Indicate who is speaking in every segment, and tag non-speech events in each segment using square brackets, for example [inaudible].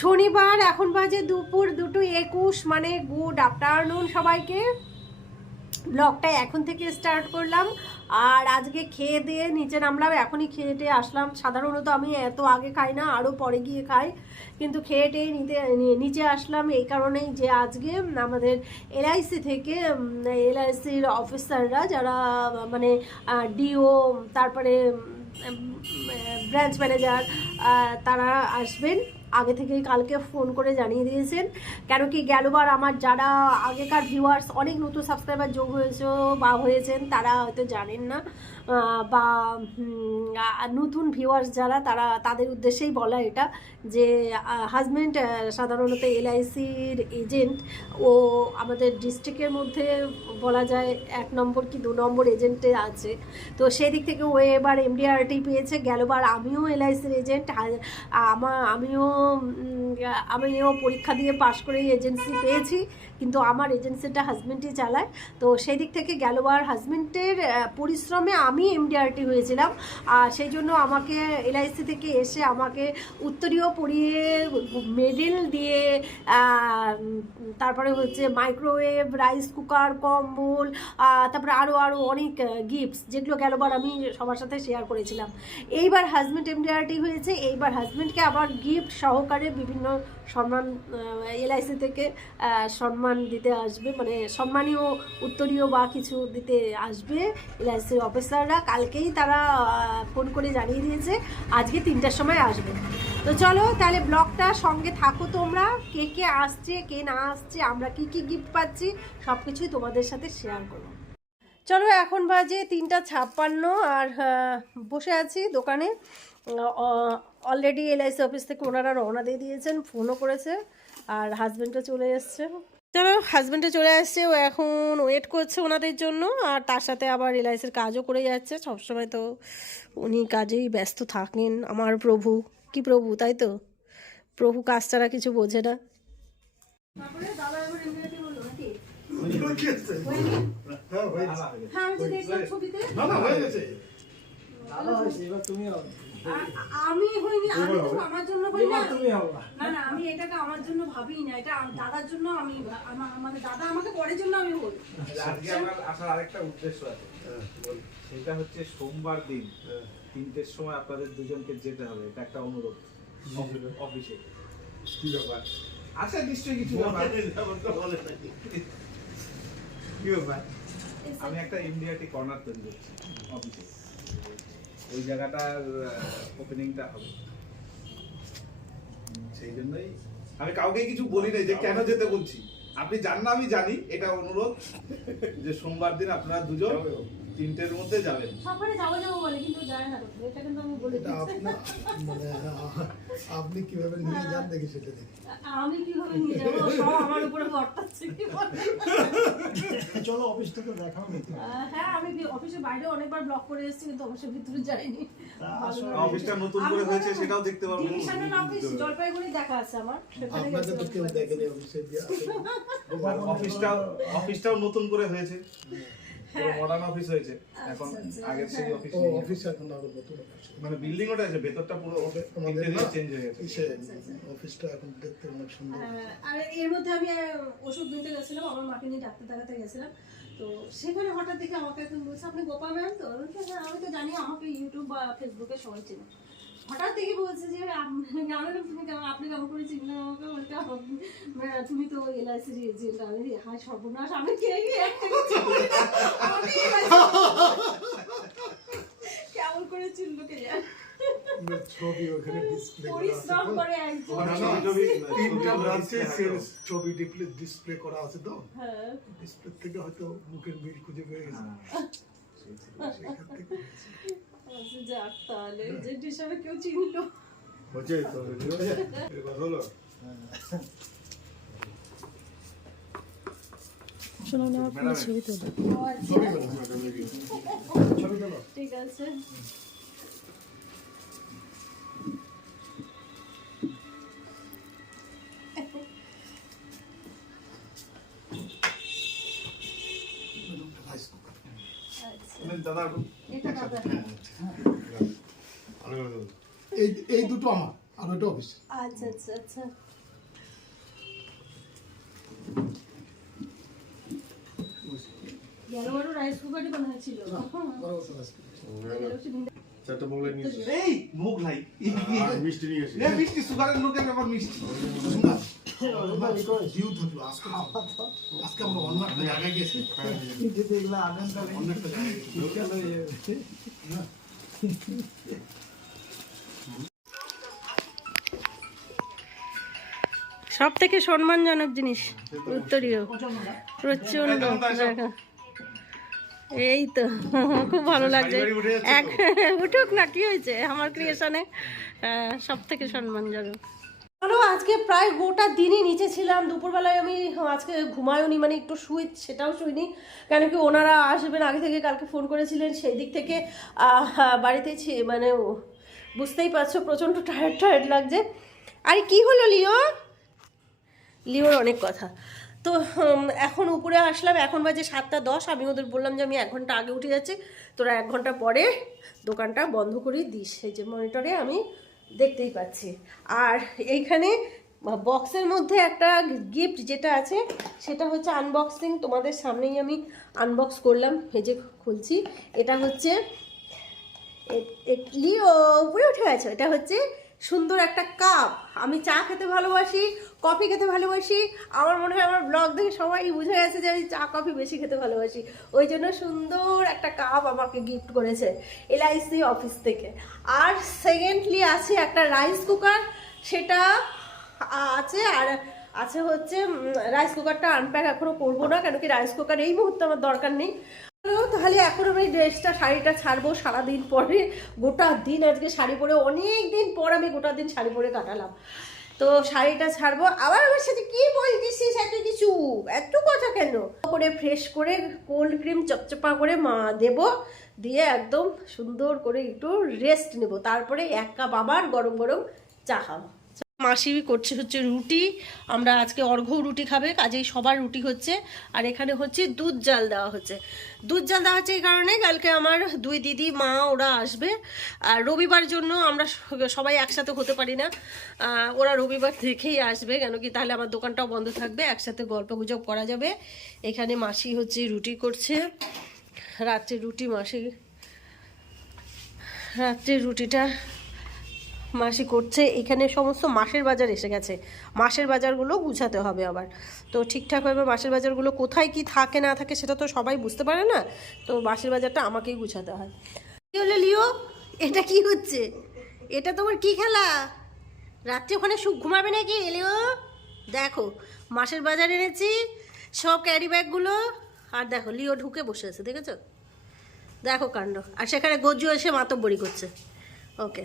Speaker 1: শনিবার এখন বাজে দুপুর দুটো একুশ মানে গুড আফটারনুন সবাইকে। ব্লগটা এখন থেকে স্টার্ট করলাম। আর আজকে খেয়ে দিয়ে নিচে নামলাম, এখনই খেয়ে টেয়ে আসলাম। সাধারণত আমি এত আগে খাই না, আরও পরে গিয়ে খাই। কিন্তু খেয়ে টেয়ে নিতে নিচে আসলাম এই কারণেই যে আজকে আমাদের এলআইসি থেকে এলআইসির অফিসাররা যারা মানে ডিও, তারপরে ব্রাঞ্চ ম্যানেজার তারা আসবেন। আগে থেকেই কালকে ফোন করে জানিয়ে দিয়েছেন। কেন কি গেলবার আমার যারা আগেকার ভিউয়ার্স অনেক নতুন সাবস্ক্রাইবার যোগ হয়েছে বা হয়েছেন, তারা হয়তো জানেন না। বা নতুন ভিউয়ার্স যারা, তারা তাদের উদ্দেশ্যেই বলা এটা যে হাজব্যান্ড সাধারণত এলআইসির এজেন্ট ও আমাদের ডিস্ট্রিক্টের মধ্যে বলা যায় এক নম্বর কি দু নম্বর এজেন্টে আছে। তো সেই দিক থেকে ও এবার এমডিআরটি পেয়েছে, গেলবার আমিও এলআইসির এজেন্ট আমার আমিও আমিও পরীক্ষা দিয়ে পাশ করে এজেন্সি পেয়েছি। কিন্তু আমার এজেন্সিটা হাজব্যান্ডই চালায়। তো সেই দিক থেকে গেলবার হাজব্যান্ডের পরিশ্রমে আমি এমডিআরটি হয়েছিলাম। আর সেই জন্য আমাকে এলআইসি থেকে এসে আমাকে উত্তরীয় পরিয়ে মেডেল দিয়ে তারপরে হচ্ছে মাইক্রোওয়েভ রাইস কুকার কম্বল তারপরে আরও আরও অনেক গিফটস যেগুলো গেলবার আমি সবার সাথে শেয়ার করেছিলাম। এইবার হাজব্যান্ড এমডিআরটি হয়েছে। এইবার হাজব্যান্ডকে আবার গিফট সহকারে বিভিন্ন সম্মান এলআইসি থেকে সম্মান দিতে আসবে মানে সম্মানীয় উত্তরীয় বা কিছু দিতে আসবে এলআইসির অফিসাররা। কালকেই তারা ফোন করে জানিয়ে দিয়েছে, আজকে তিনটার সময় আসবে। তো চলো তাহলে ব্লগটা সঙ্গে থাকো তোমরা, কে কে আসছে, কে না আসছে, আমরা কি কি গিফট পাচ্ছি সব কিছুই তোমাদের সাথে শেয়ার করব। চলো এখন বাজে তিনটা ছাপ্পান্ন, আর বসে আছি দোকানে। অলরেডি এলআইসি অফিস থেকে ওনারা রওনা দিয়ে দিয়েছেন ফোনও করেছে আর হাজব্যান্ডও চলে এসছে। চলো হাজব্যান্ডে চলে আসছে ও এখন ওয়েট করছে ওনাদের জন্য আর তার সাথে আবার এলআইসির কাজও করে যাচ্ছে। সবসময় তো উনি কাজেই ব্যস্ত থাকেন আমার প্রভু। কি প্রভু তাই তো? প্রভু কাজ ছাড়া কিছু বোঝে না। হ্যাঁ আমি যে দেখলাম ছবিতে আ- আমি হইনি আমি তো আমার জন্য হই না। না না আমি এটাকে আমার জন্য ভাবি না এটা দাদার জন্য আমি মানে দাদা আমাকে পরের জন্য আমি হই
Speaker 2: আজকে আমার আসার আরেকটা উদ্দেশ্য আছে। সেটা হচ্ছে সোমবার দিন তিনটের সময় আপনাদের দুজনকে যেতে হবে এটা একটা অনুরোধ অফিসে আচ্ছা নিশ্চয়ই কিছু কি ব্যাপার? আমি একটা ইন্ডিয়াটি কর্নার তৈরি করছি অফিসে। ওই জায়গাটার ওপেনিংটা হবে সেই জন্যই আমি কাউকে কিছু বলি নাই যে কেন যেতে বলছি আপনি জান না আমি জানি এটা অনুরোধ যে সোমবার দিন আপনারা দুজন তিনটের মধ্যে যাবেন
Speaker 1: সকালে যাব যাব বলে কিন্তু যায় না কোথাও। এটা কিন্তু আমি বলে
Speaker 3: এটা
Speaker 1: দিচ্ছি।
Speaker 3: মানে আপনি কীভাবে নিয়ে যান দেখি সেটা দেখি
Speaker 1: আমি কীভাবে নিয়ে যাব সব আমার উপরে বর্তাচ্ছে কি বলে?
Speaker 3: চলো অফিস থেকে দেখা নাকি
Speaker 1: হ্যাঁ আমি অফিসের বাইরে অনেকবার ব্লক করে এসেছি কিন্তু অফিসের ভিতরে যাইনি।
Speaker 2: অফিসটা নতুন করে হয়েছে সেটাও দেখতে পারব।
Speaker 1: ডিভিশনাল অফিস জলপাইগুড়ি দেখা আছে আমার
Speaker 3: আপনাদের তো কেউ দেখেনি অফিসে
Speaker 2: অফিসটা অফিসটাও অফিসটাও নতুন করে হয়েছে। মডার্ন অফিস হয়েছে। এখন
Speaker 1: আচ্ছা,
Speaker 2: আগের সেই অফিস
Speaker 3: অফিস এখন আরও নতুন অফিস
Speaker 2: মানে বিল্ডিং ওটা আছে ভেতরটা পুরো
Speaker 3: আমাদের
Speaker 2: চেঞ্জ হয়ে গেছে।
Speaker 3: অফিসটা এখন দেখতে অনেক সুন্দর।
Speaker 1: আর এর মধ্যে আমি ওষুধ নিতে গেছিলাম আমার মাকে নিয়ে ডাক্তার দেখাতে গেছিলাম। তো সেখানে হঠাৎ দেখে আমাকে একজন বলছে আপনি গোপাল ম্যাম তো? আমি হ্যাঁ আমি তো জানি আমাকে ইউটিউব বা ফেসবুকে সবাই চেনে। হঠাৎ দেখে বলছে যে আমি তুমি কেমন? আপনি কেমন করে চিনলেন আমাকে বলতে "আপ- ম্যা- তুমি তো এলআইসির এজেন্ট আমি হায় সর্বনাশ আমি কে কেমন করে চিনলো কে জানে
Speaker 3: ছবি ওখানে ডিসপ্লে করা আছে তিনটা ব্রাঞ্চে
Speaker 2: তো।
Speaker 3: ছবি ডিসপ্লে করা আছে তো।
Speaker 1: হ্যাঁ।
Speaker 3: ডিসপ্লে থেকে হয়তো মুখের মিল খুঁজে পেয়ে গেছে।
Speaker 1: আচ্ছা, যাক তাহলে এজেন্ট হিসাবে কেউ চিনলো।
Speaker 4: হচ্ছে তো
Speaker 2: ম্যাডাম,
Speaker 3: ছবি তোলো। ছবি তোলো।
Speaker 1: ঠিক আছে।
Speaker 3: এই এই দুটো আমার আর ওইটা অফিস
Speaker 1: আচ্ছা আচ্ছা আচ্ছা।
Speaker 4: মিষ্টি নিয়ে
Speaker 2: এ মিষ্টি সুগারের লোকের ব্যাপার মিষ্টি।
Speaker 3: আজকে আজকে আমরা অন্য একটা জায়গায় গেছি অন্য একটা জায়গায়
Speaker 1: সব থেকে সম্মানজনক জিনিস উত্তরীয়। প্রচণ্ড। এই তো খুব ভালো লাগছে। এক উঠুক না কি হয়েছে? আমার ক্রিয়েশনে সব থেকে সম্মানজনক। চলো আজকে প্রায় গোটা দিনই নিচে ছিলাম। দুপুরবেলায় আমি আজকে ঘুমায়ওনি মানে একটু শুই সেটাও শুইনি। কেন কি ওনারা আসবেন আগে থেকে কালকে ফোন করেছিলেন সেই দিক থেকে আহ, বাড়িতে ছি মানে ও, বুঝতেই পারছ প্রচণ্ড টায়ার্ড টায়ার্ড লাগছে। আরে কি হলো লিও? লিওর অনেক কথা। তো এখন উপরে আসলাম, এখন বাজে সাতটা দশ, আমি ওদের বললাম যে আমি এক ঘণ্টা আগে উঠে যাচ্ছি, তোরা এক ঘণ্টা পরে দোকানটা বন্ধ করে দিস সেই যে মনিটরে আমি দেখতেই পাচ্ছি। আর এইখানে বক্সের মধ্যে একটা গিফট যেটা আছে, সেটা হচ্ছে আনবক্সিং তোমাদের সামনেই আমি আনবক্স করলাম, এই যে খুলছি, এটা হচ্ছে লিও, উপরে উঠে গেছে এটা হচ্ছে সুন্দর একটা কাপ আমি চা খেতে ভালোবাসি কফি খেতে ভালোবাসি। আমার মনে হয় আমার ব্লগ দেখে সবাই বুঝে গেছে যে আমি চা কফি বেশি খেতে ভালোবাসি। ওই জন্য সুন্দর একটা কাপ আমাকে গিফট করেছে এলআইসি অফিস থেকে। আর সেকেন্ডলি আছে একটা রাইস কুকার সেটা আছে আর আছে হচ্ছে রাইস কুকারটা আনপ্যাক এখনও করব না, কেন কি রাইস কুকার এই মুহূর্তে আমার দরকার নেই। তাহলে এখন আমি ড্রেসটা, শাড়িটা ছাড়বো সারাদিন পরে। গোটা দিন আজকে শাড়ি পরে, অনেক দিন পর আমি গোটা দিন শাড়ি পরে কাটালাম। তো শাড়িটা ছাড়বো। আবার আমার সাথে কি বলতেছিস এত কিছু? এত কথা কেন? করে ফ্রেশ করে কোল্ড ক্রিম চপচপা করে মা দেবো। দিয়ে একদম সুন্দর করে একটু রেস্ট নেব। তারপরে এক কাপ আবার গরম গরম চা খাব। মাসি করছে হচ্ছে রুটি। আমরা আজকে অর্ঘ্য রুটি খাবে, কাজেই সবার রুটি হচ্ছে। আর এখানে হচ্ছে দুধ জাল দেওয়া হচ্ছে। দুধ জাল দেওয়া হচ্ছে এই কারণে কালকে আমার দুই দিদি, মা, ওরা আসবে। আর রবিবার জন্য আমরা সবাই একসাথে হতে পারি না। ওরা রবিবার দেখেই আসবে, কেন কি তাহলে আমার দোকানটাও বন্ধ থাকবে, একসাথে গল্প গুজব করা যাবে। এখানে মাসি হচ্ছে রুটি করছে। রাত্রে রুটি মাসি, রাত্রে রুটিটা মাসি করছে, এখানে সমস্ত মাসের বাজার এসে গেছে। মাসের বাজারগুলো গুছাতে হবে আবার। তো ঠিকঠাকভাবে মাসের বাজারগুলো কোথায় কি থাকে, না থাকে সেটা তো সবাই বুঝতে পারে না। তো মাসের বাজারটা আমাকেই গুছাতে হয়। কি হলো লিও? এটা কি হচ্ছে? এটা তোমার কি খেলা? রাত্রে ওখানে সুখ ঘুমাবে নাকি লিও? দেখো, মাসের বাজার এনেছি, সব ক্যারি ব্যাগগুলো আর দেখো, লিও ঢুকে বসে আছে, দেখেছ? দেখো কাণ্ড। আর সেখানে গজ্জু এসে মাতব্বরি করছে। ওকে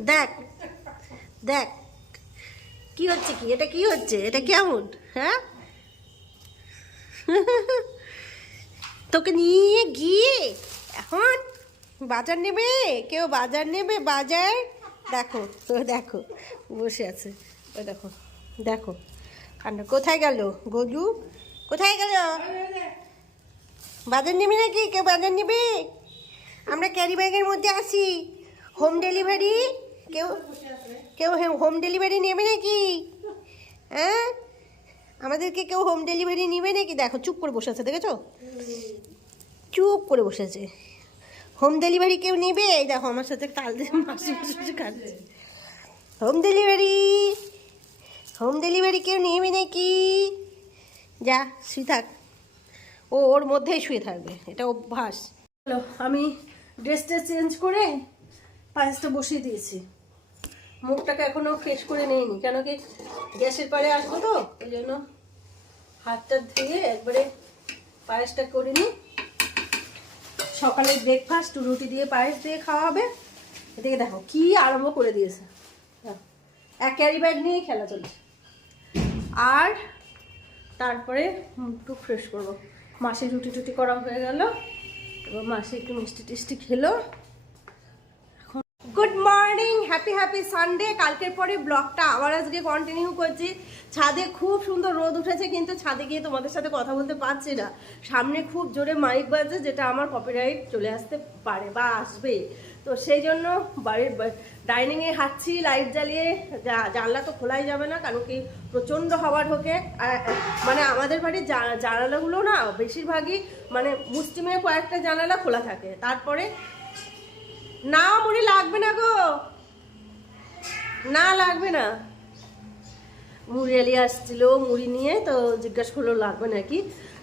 Speaker 1: দেখ দেখ, কি হচ্ছে কি? এটা কি হচ্ছে? এটা কেমন? হ্যাঁ? [laughs] তোকে নিয়ে গিয়ে এখন বাজার নেবে? কেউ বাজার নেবে? বাজার? দেখো তো দেখো, বসে আছে। ও দেখো দেখো, কান্না। কোথায় গেল গজু কোথায় গেল? বাজার নেবে নাকি? কেউ বাজার নেবে? আমরা ক্যারি ব্যাগের মধ্যে আসি হোম ডেলিভারি? কেউ কেউ হোম ডেলিভারি নেবে নাকি? হ্যাঁ? আমাদেরকে কেউ হোম ডেলিভারি নেবে নাকি? দেখো, চুপ করে বসে আছে, দেখেছ? চুপ করে বসে আছে। হোম ডেলিভারি কেউ নেবে? এই দেখো, আমার সাথে দিয়ে মাসি বসে বসে হোম ডেলিভারি হোম ডেলিভারি কেউ নেবে নাকি? যা, শুয়ে থাক। ও ওর মধ্যেই শুয়ে থাকবে, এটা অভ্যাস। আমি ড্রেসটা চেঞ্জ করে পায়েসটা বসিয়ে দিয়েছি। মুখটাকে এখনও ফ্রেশ করে নেইনি কেন কি গ্যাসের পাড়ে আসব তো এই জন্য হাতটা ধুয়ে একবারে পায়েসটা করে নিই। সকালে ব্রেকফাস্ট রুটি দিয়ে পায়েস দিয়ে খাওয়া হবে। এদিকে দেখো কি আরম্ভ করে দিয়েছে। দেখো, এক ক্যারি ব্যাগ নিয়ে খেলা চলছে। আর তারপরে একটু ফ্রেশ করব। মাসি রুটি টুটি করা হয়ে গেল এবার মাসি একটু মিষ্টি টিষ্টি খেলো। হ্যাপি হ্যাপি সানডে কালকের পরে ব্লগটা আবার আজকে কন্টিনিউ করছি। ছাদে খুব সুন্দর রোদ উঠেছে কিন্তু ছাদে গিয়ে তোমাদের সাথে কথা বলতে পারছি না। সামনে খুব জোরে মাইক বাজে যেটা আমার কপিরাইট চলে আসতে পারে বা আসবে। তো সেই জন্য বাড়ির ডাইনিংয়ে হাঁটছি লাইট জ্বালিয়ে। জানলা তো খোলাই যাবে না কারণ কি প্রচণ্ড হওয়ার আর, মানে আমাদের বাড়ির জানালাগুলো না বেশিরভাগই মানে মুষ্টিমেয় কয়েকটা জানালা খোলা থাকে। তারপরে না মুড়ি লাগবে না গো। না লাগবে না। মুড়ি আলি আসছিল, মুড়ি নিয়ে তো জিজ্ঞাসা করল, লাগবে নাকি?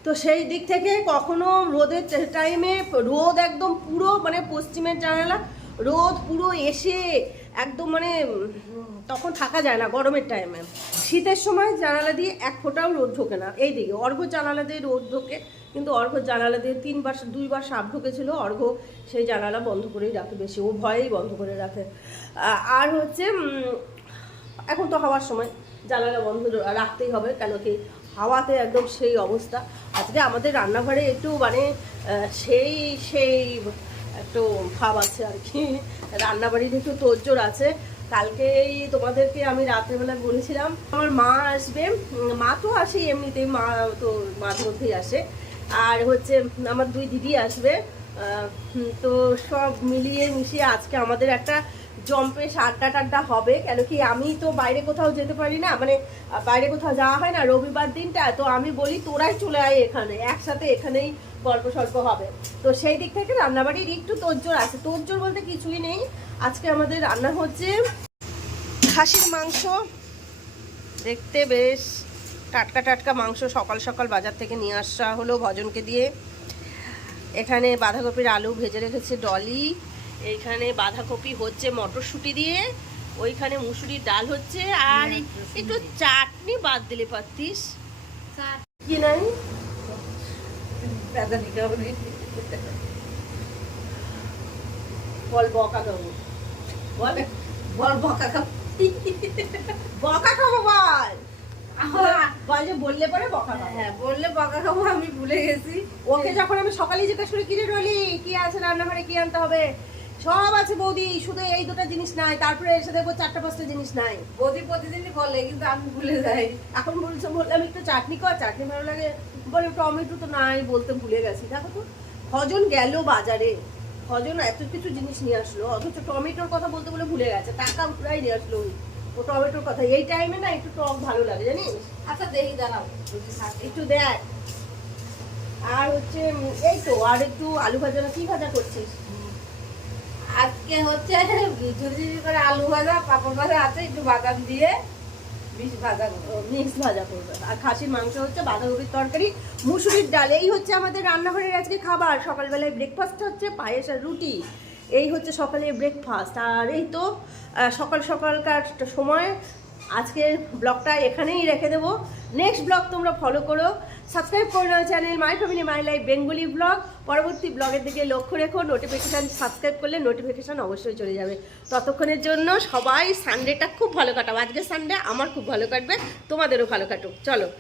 Speaker 1: তো সেই দিক থেকে কখনো রোদের টাইমে রোদ একদম পুরো মানে পশ্চিমের জানালা, রোদ পুরো এসে একদম মানে তখন থাকা যায় না গরমের টাইমে শীতের সময় জানালা দিয়ে এক ফোঁটাও রোদ ঢোকে না। এই দিকে অর্ঘ জানালা দিয়ে রোদ ঢোকে, কিন্তু অর্ঘ জানালা দিয়ে তিনবার, দুইবার সাপ ঢুকেছিল, অর্ঘ সেই জানালা বন্ধ করেই রাখে বেশি। ও ভয়েই বন্ধ করে রাখে। আর হচ্ছে এখন তো হাওয়ার সময়, জানালা বন্ধ রাখতেই হবে, কেন কি হাওয়াতে একদম সেই অবস্থা। আজকে আমাদের রান্নাঘরে একটু মানে সেই সেই একটু ভাব আছে আর কি। রান্নাবাড়ির একটু তোড়জোড় আছে। কালকেই তোমাদেরকে আমি রাত্রেবেলা বলেছিলাম, আমার মা আসবে মা তো আসে এমনিতেই, মা তো মাঝে মধ্যেই আসে। আর হচ্ছে, আমার দুই দিদি আসবে তো সব মিলিয়ে মিশিয়ে আজকে আমাদের একটা জম্পেশ আড্ডা টাড্ডা হবে, কেন কি আমি তো বাইরে কোথাও যেতে পারি না মানে বাইরে কোথাও যাওয়া হয় না, রবিবার দিনটা, তো আমি বলি তোরাই চলে আয় এখানে, একসাথে এখানেই গল্প সল্প হবে। তো সেই দিক থেকে রান্নাবাড়ির একটু তোজ্জোর আছে তোরজোর বলতে কিছুই নেই, আজকে আমাদের রান্না হচ্ছে খাসির মাংস, দেখতে বেশ টাটকা টাটকা মাংস, সকাল সকাল বাজার থেকে নিয়ে আসা হলো ভজনকে দিয়ে। এখানে বাঁধাকপির আলু ভেজে রেখেছে ডলি এইখানে বাঁধাকপি হচ্ছে মটরশুঁটি দিয়ে ওইখানে মুসুরির ডাল হচ্ছে আর একটু চাটনি বাদ দিলে পারতিস। কি নাই? বল বকা খাব। বল
Speaker 5: বল বকা
Speaker 1: বকা খাব বল। বল যে বললে পরে বকা খাব।
Speaker 5: হ্যাঁ বললে বকা খাব আমি ভুলে গেছি।
Speaker 1: ওকে যখন আমি সকালে জিজ্ঞেস করি কিরে রলি কি আছে রান্নাঘরে? কি আনতে হবে? সব আছে বৌদি শুধু এই দুটো জিনিস নাই তারপরে এসে দেখব চারটা পাঁচটা জিনিস নাই।
Speaker 5: বৌদি প্রতিদিনই বলে কিন্তু আমি ভুলে যাই।
Speaker 1: এখন বলছে বললাম একটু চাটনি কর চাটনি ভালো লাগে। বলে টমেটো তো নাই বলতে ভুলে গেছি। দেখো তো ভজন গেল বাজারে। ভজন এত কিছু জিনিস নিয়ে আসলো অথচ টমেটোর কথা বলতে বলে ভুলে গেছে টাকা পুরাই নিয়ে আসলো ও টমেটোর কথা। এই টাইমে না একটু টক ভালো লাগে জানিস?
Speaker 5: আচ্ছা দেখি দাঁড়াও।
Speaker 1: একটু দেখ। আর হচ্ছে এই তো আর একটু আলু ভাজা না কি ভাজা করছিস?
Speaker 5: আজকে হচ্ছে ঝুড়ি করে আলু ভাজা, পাপড় ভাজা আছে, একটু বাদাম দিয়ে ভাজা করবে।
Speaker 1: আর খাসির মাংস হচ্ছে তরকারি, মুসুরির ডাল, এই হচ্ছে আমাদের রান্নাঘরের আজকে খাবার। সকালবেলায় ব্রেকফাস্ট হচ্ছে পায়েস আর রুটি। এই হচ্ছে সকালের ব্রেকফাস্ট আর এই তো সকাল সকালকার সময়। আজকের ব্লগটা এখানেই রেখে দেবো। নেক্সট ব্লগ তোমরা ফলো করো। সাবস্ক্রাইব করে নাও channel my family, my life Bengali blog. পরবর্তী ব্লগের দিকে লক্ষ্য রেখো নোটিফিকেশান সাবস্ক্রাইব করলে নোটিফিকেশান অবশ্যই চলে যাবে। ততক্ষণের জন্য সবাই সানডেটা খুব ভালো কাটাবো আজকে সানডে আমার খুব ভালো কাটবে, তোমাদেরও ভালো কাটুক। চলো।